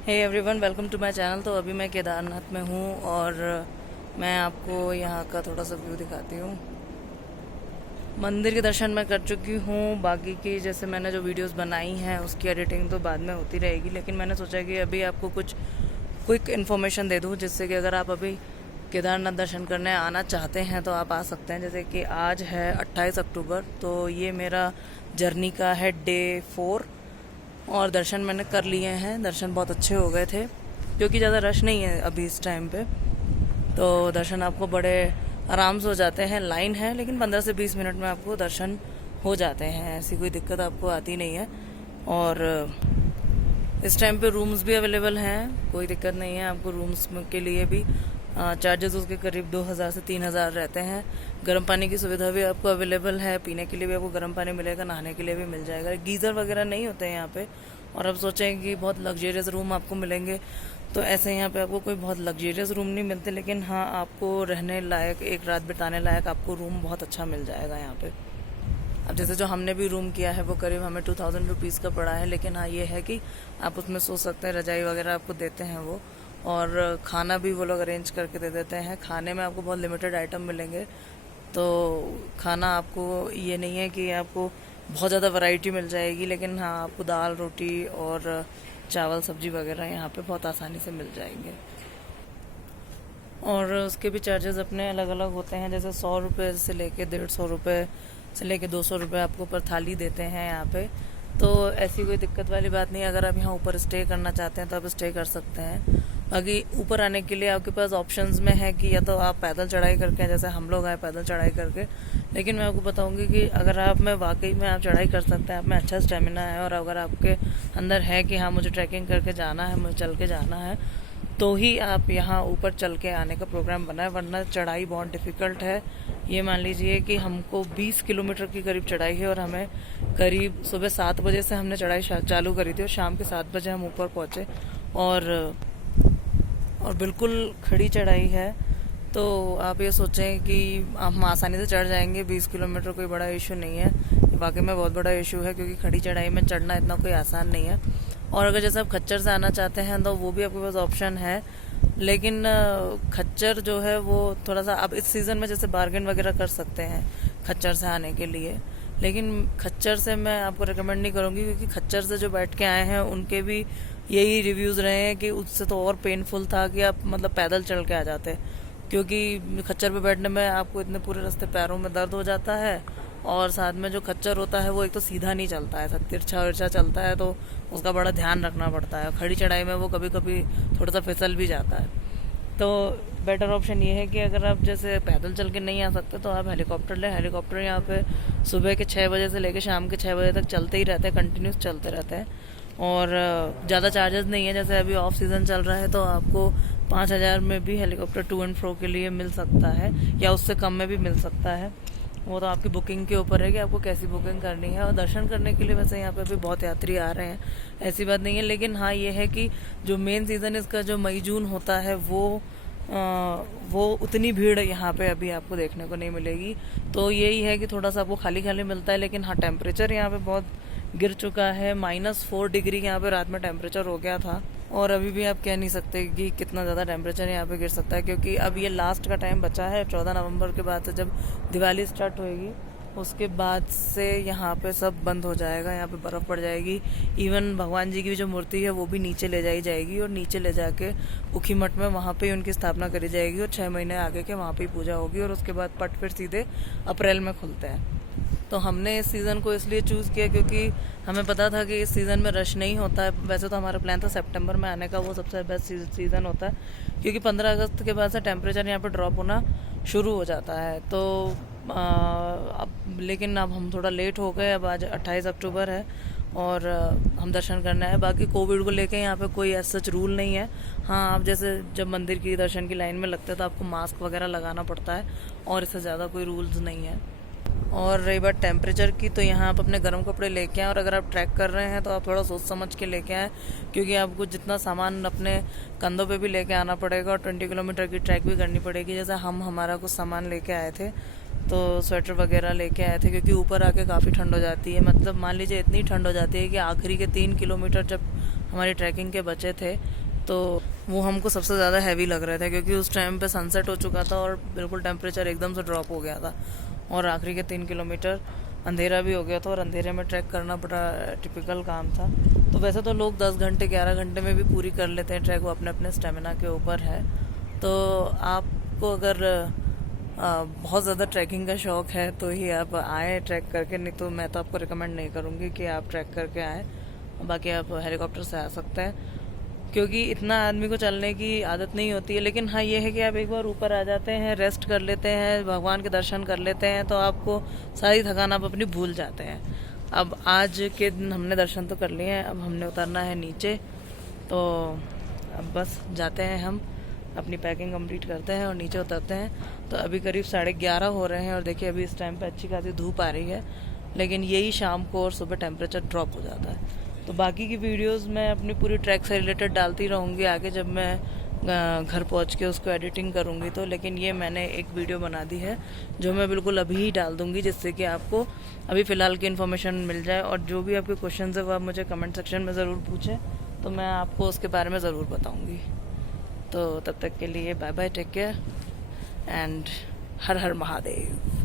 Hey everyone, welcome to my channel. तो अभी मैं केदारनाथ में हूँ और मैं आपको यहाँ का थोड़ा सा व्यू दिखाती हूँ। मंदिर के दर्शन मैं कर चुकी हूँ। बाकी की जैसे मैंने जो वीडियोस बनाई हैं उसकी एडिटिंग तो बाद में होती रहेगी, लेकिन मैंने सोचा कि अभी आपको कुछ क्विक इन्फॉर्मेशन दे दूँ जिससे कि अगर आप अभी केदारनाथ दर्शन करने आना चाहते हैं तो आप आ सकते हैं। जैसे कि आज है 28 अक्टूबर, तो ये मेरा जर्नी का है डे 4 और दर्शन मैंने कर लिए हैं। दर्शन बहुत अच्छे हो गए थे क्योंकि ज़्यादा रश नहीं है अभी इस टाइम पे, तो दर्शन आपको बड़े आराम से हो जाते हैं। लाइन है लेकिन 15 से 20 मिनट में आपको दर्शन हो जाते हैं, ऐसी कोई दिक्कत आपको आती नहीं है। और इस टाइम पे रूम्स भी अवेलेबल हैं, कोई दिक्कत नहीं है आपको। रूम्स के लिए भी चार्जेस उसके करीब 2000 से 3000 रहते हैं। गर्म पानी की सुविधा भी आपको अवेलेबल है, पीने के लिए भी आपको गर्म पानी मिलेगा, नहाने के लिए भी मिल जाएगा। गीज़र वगैरह नहीं होते हैं यहाँ पे। और अब सोचें कि बहुत लग्जरियस रूम आपको मिलेंगे, तो ऐसे यहाँ पे आपको कोई बहुत लग्जरियस रूम नहीं मिलते, लेकिन हाँ आपको रहने लायक, एक रात बिताने लायक आपको रूम बहुत अच्छा मिल जाएगा यहाँ पे। अब जैसे जो हमने भी रूम किया है वो करीब हमें 2000 रुपीज़ का पड़ा है, लेकिन हाँ ये है कि आप उसमें सो सकते हैं। रजाई वगैरह आपको देते हैं वो, और खाना भी वो लोग अरेंज करके दे देते हैं। खाने में आपको बहुत लिमिटेड आइटम मिलेंगे, तो खाना आपको ये नहीं है कि आपको बहुत ज़्यादा वैरायटी मिल जाएगी, लेकिन हाँ आपको दाल रोटी और चावल सब्जी वगैरह यहाँ पे बहुत आसानी से मिल जाएंगे। और उसके भी चार्जेस अपने अलग अलग होते हैं, जैसे 100 रुपये से लेके 150 रुपये से लेके 200 रुपये आपको पर थाली देते हैं यहाँ पे। तो ऐसी कोई दिक्कत वाली बात नहीं है। अगर आप यहाँ ऊपर स्टे करना चाहते हैं तो आप स्टे कर सकते हैं। बाकी ऊपर आने के लिए आपके पास ऑप्शंस में है कि या तो आप पैदल चढ़ाई करके, जैसे हम लोग आए पैदल चढ़ाई करके, लेकिन मैं आपको बताऊंगी कि अगर आप में वाकई में आप चढ़ाई कर सकते हैं, आप में अच्छा स्टेमिना है और अगर आपके अंदर है कि हाँ मुझे ट्रैकिंग करके जाना है, मुझे चल के जाना है, तो ही आप यहाँ ऊपर चल के आने का प्रोग्राम बनाए, वरना चढ़ाई बहुत डिफ़िकल्ट है। ये मान लीजिए कि हमको 20 किलोमीटर की करीब चढ़ाई है और हमें करीब सुबह 7 बजे से हमने चढ़ाई चालू करी थी और शाम के 7 बजे हम ऊपर पहुँचे। और बिल्कुल खड़ी चढ़ाई है, तो आप ये सोचें कि हम आसानी से चढ़ जाएंगे। 20 किलोमीटर कोई बड़ा इशू नहीं है, वाकई में बहुत बड़ा इशू है, क्योंकि खड़ी चढ़ाई में चढ़ना इतना कोई आसान नहीं है। और अगर जैसे आप खच्चर से आना चाहते हैं तो वो भी आपके पास ऑप्शन है, लेकिन खच्चर जो है वो थोड़ा सा आप इस सीज़न में जैसे बार्गेन वगैरह कर सकते हैं खच्चर से आने के लिए, लेकिन खच्चर से मैं आपको रिकमेंड नहीं करूँगी, क्योंकि खच्चर से जो बैठ के आए हैं उनके भी यही रिव्यूज़ रहे हैं कि उससे तो और पेनफुल था कि आप मतलब पैदल चल के आ जाते, क्योंकि खच्चर पे बैठने में आपको इतने पूरे रास्ते पैरों में दर्द हो जाता है। और साथ में जो खच्चर होता है वो एक तो सीधा नहीं चलता है, सब तिरछा विरछा चलता है, तो उसका बड़ा ध्यान रखना पड़ता है। खड़ी चढ़ाई में वो कभी कभी थोड़ा सा फिसल भी जाता है। तो बेटर ऑप्शन ये है कि अगर आप जैसे पैदल चल के नहीं आ सकते तो आप हेलीकॉप्टर लें। हेलीकॉप्टर यहाँ पे सुबह के 6 बजे से लेकर शाम के 6 बजे तक चलते ही रहते हैं, कंटिन्यूस चलते रहते हैं। और ज़्यादा चार्जेस नहीं है, जैसे अभी ऑफ सीज़न चल रहा है तो आपको 5000 में भी हेलीकॉप्टर टू एंड फ्रो के लिए मिल सकता है, या उससे कम में भी मिल सकता है। वो तो आपकी बुकिंग के ऊपर है कि आपको कैसी बुकिंग करनी है। और दर्शन करने के लिए वैसे यहाँ पे भी बहुत यात्री आ रहे हैं, ऐसी बात नहीं है, लेकिन हाँ ये है कि जो मेन सीज़न इसका जो मई जून होता है वो उतनी भीड़ यहाँ पे अभी आपको देखने को नहीं मिलेगी। तो यही है कि थोड़ा सा आपको खाली खाली मिलता है, लेकिन हाँ टेम्परेचर यहाँ पे बहुत गिर चुका है। -4 डिग्री यहाँ पे रात में टेम्परेचर हो गया था, और अभी भी आप कह नहीं सकते कि कितना ज़्यादा टेम्परेचर यहाँ पे गिर सकता है, क्योंकि अब ये लास्ट का टाइम बचा है। 14 नवंबर के बाद से जब दिवाली स्टार्ट होएगी उसके बाद से यहाँ पे सब बंद हो जाएगा, यहाँ पे बर्फ़ पड़ जाएगी। इवन भगवान जी की जो मूर्ति है वो भी नीचे ले जाई जाएगी, और नीचे ले जाके उखीमठ में वहाँ पे उनकी स्थापना करी जाएगी, और 6 महीने आगे के वहाँ पे पूजा होगी, और उसके बाद पट फिर सीधे अप्रैल में खुलते हैं। तो हमने इस सीज़न को इसलिए चूज़ किया क्योंकि हमें पता था कि इस सीज़न में रश नहीं होता है। वैसे तो हमारा प्लान था सितंबर में आने का, वो सबसे बेस्ट सीज़न होता है, क्योंकि 15 अगस्त के बाद से टेम्परेचर यहाँ पे ड्रॉप होना शुरू हो जाता है। तो अब लेकिन अब हम थोड़ा लेट हो गए। अब आज 28 अक्टूबर है और हम दर्शन करना है। बाकी कोविड को लेके यहाँ पे कोई ऐसा सच रूल नहीं है। हाँ आप जैसे जब मंदिर की दर्शन की लाइन में लगते हैं तो आपको मास्क वगैरह लगाना पड़ता है, और इससे ज़्यादा कोई रूल्स नहीं है। और रही बात टेम्परेचर की, तो यहाँ आप अपने गर्म कपड़े लेके आएँ, और अगर आप ट्रैक कर रहे हैं तो आप थोड़ा सोच समझ के लेके आएँ, क्योंकि आपको जितना सामान अपने कंधों पे भी लेके आना पड़ेगा, और 20 किलोमीटर की ट्रैक भी करनी पड़ेगी। जैसे हमारा कुछ सामान लेके आए थे, तो स्वेटर वगैरह लेके आए थे, क्योंकि ऊपर आके काफ़ी ठंड हो जाती है। मतलब मान लीजिए इतनी ठंड हो जाती है कि आखिरी के 3 किलोमीटर जब हमारी ट्रैकिंग के बचे थे, तो वो हमको सबसे ज़्यादा हैवी लग रहे थे क्योंकि उस टाइम पे सनसेट हो चुका था और बिल्कुल टेम्परेचर एकदम से ड्रॉप हो गया था और आखिरी के 3 किलोमीटर अंधेरा भी हो गया था और अंधेरे में ट्रैक करना बड़ा टिपिकल काम था। तो वैसे तो लोग 10 घंटे 11 घंटे में भी पूरी कर लेते हैं ट्रैक, वो अपने अपने स्टेमिना के ऊपर है। तो आपको अगर बहुत ज़्यादा ट्रैकिंग का शौक़ है तो ही आप आए ट्रैक करके, नहीं तो मैं तो आपको रिकमेंड नहीं करूँगी कि आप ट्रैक करके आएँ। बाकी आप हेलीकॉप्टर से आ सकते हैं क्योंकि इतना आदमी को चलने की आदत नहीं होती है। लेकिन हाँ, ये है कि आप एक बार ऊपर आ जाते हैं, रेस्ट कर लेते हैं, भगवान के दर्शन कर लेते हैं, तो आपको सारी थकान आप अपनी भूल जाते हैं। अब आज के दिन हमने दर्शन तो कर लिए हैं, अब हमने उतरना है नीचे, तो अब बस जाते हैं हम, अपनी पैकिंग कंप्लीट करते हैं और नीचे उतरते हैं। तो अभी करीब 11:30 हो रहे हैं और देखिए अभी इस टाइम पे अच्छी खासी धूप आ रही है, लेकिन यही शाम को और सुबह टेम्परेचर ड्रॉप हो जाता है। तो बाकी की वीडियोस मैं अपनी पूरी ट्रैक से रिलेटेड डालती रहूँगी आगे, जब मैं घर पहुँच के उसको एडिटिंग करूँगी तो। लेकिन ये मैंने एक वीडियो बना दी है जो मैं बिल्कुल अभी ही डाल दूँगी, जिससे कि आपको अभी फ़िलहाल की इन्फॉर्मेशन मिल जाए। और जो भी आपके क्वेश्चन है वो आप मुझे कमेंट सेक्शन में ज़रूर पूछें, तो मैं आपको उसके बारे में ज़रूर बताऊँगी। तो तब तक के लिए bye bye, take care and हर हर महादेव।